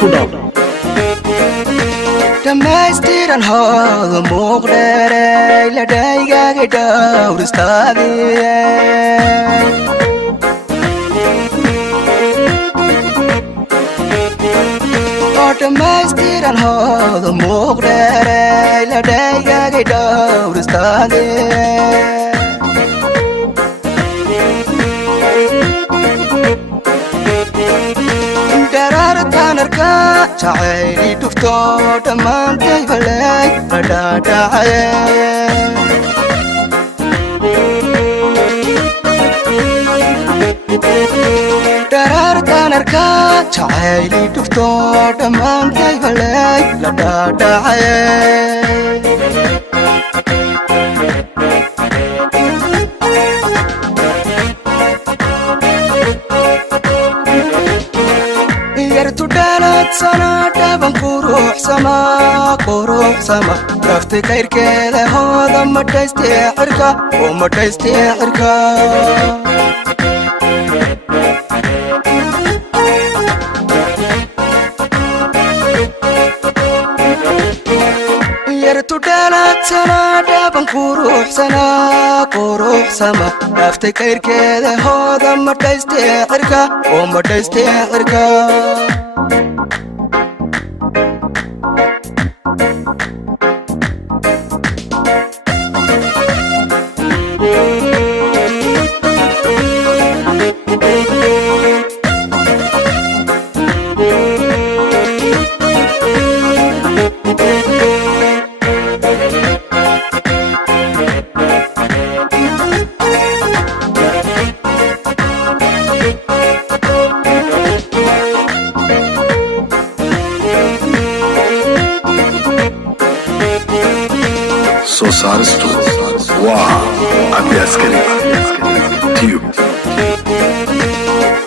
isku dhaw dhammaystiran hooda muuqdheeray la dhaygaaga dhowristaadiye dhammaystiran hooda muuqdheeray la dhaygaaga dhowristaadiye darartanarka jacayli dhufto dhammaantay balay la dhaadhacaye darartanarka jacayli dhufto dhammaantay balay la dhaadhacaye sanadhaban quruux sama rafti kayrkeeda hooda madhaystee cirka oo madhaystee cirka yartu dhalad sanadhaban quruux sama rafti kayrkeeda hooda madhaystee cirka oo madhaystee cirka soo saaristu waa cabdi askari tiyub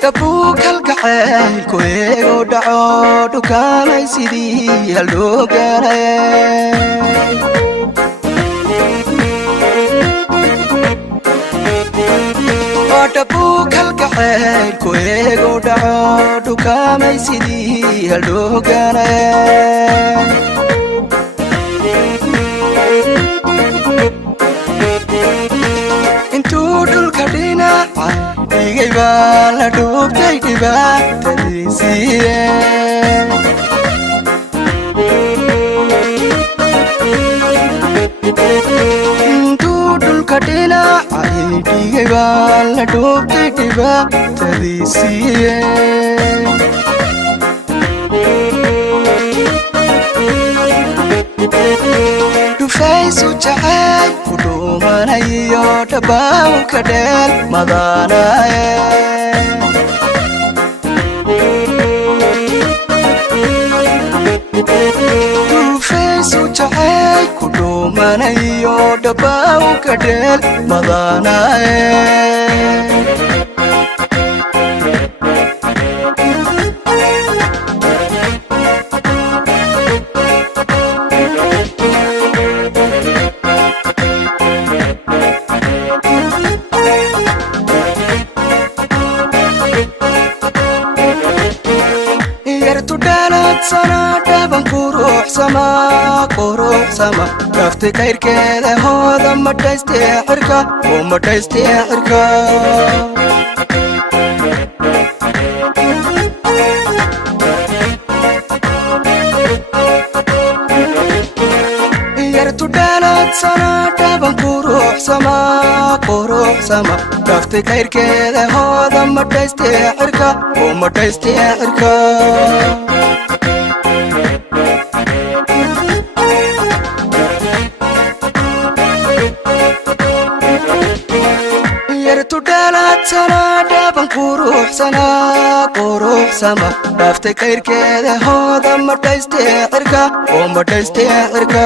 dabuu kalgacaylku eego dhaco dhukaamay sidii haldhoo gaaraye dabuu kalgacaylku eego dhaco dhukaamay sidii haldhoo gaaraye intuu dhulka dhinaca dhigay baa la dhuubtay dhibaatadiisiiye intuu dhulka dhinaca dhigay baa la dhuubtay dhibaatadiisiiye dhufaysu jacayl ku dhuumanayo dhabbaaw ka dheel madaanaye dhufaysu jacayl ku dhuumanayo dhabbaaw ka dheel madaanaye sanadhaban quruux sama rafti kayrkeeda hooda madhaystee cirka oo madhaystee cirka yartu dhalad sanadhaban quruux sama rafti kayrkeeda hooda madhaystee cirka oo madhaystee cirka yartu dhalad sanadhaban quruux sama rafti kayrkeeda hooda madhaystee cirka oo madhaystee cirka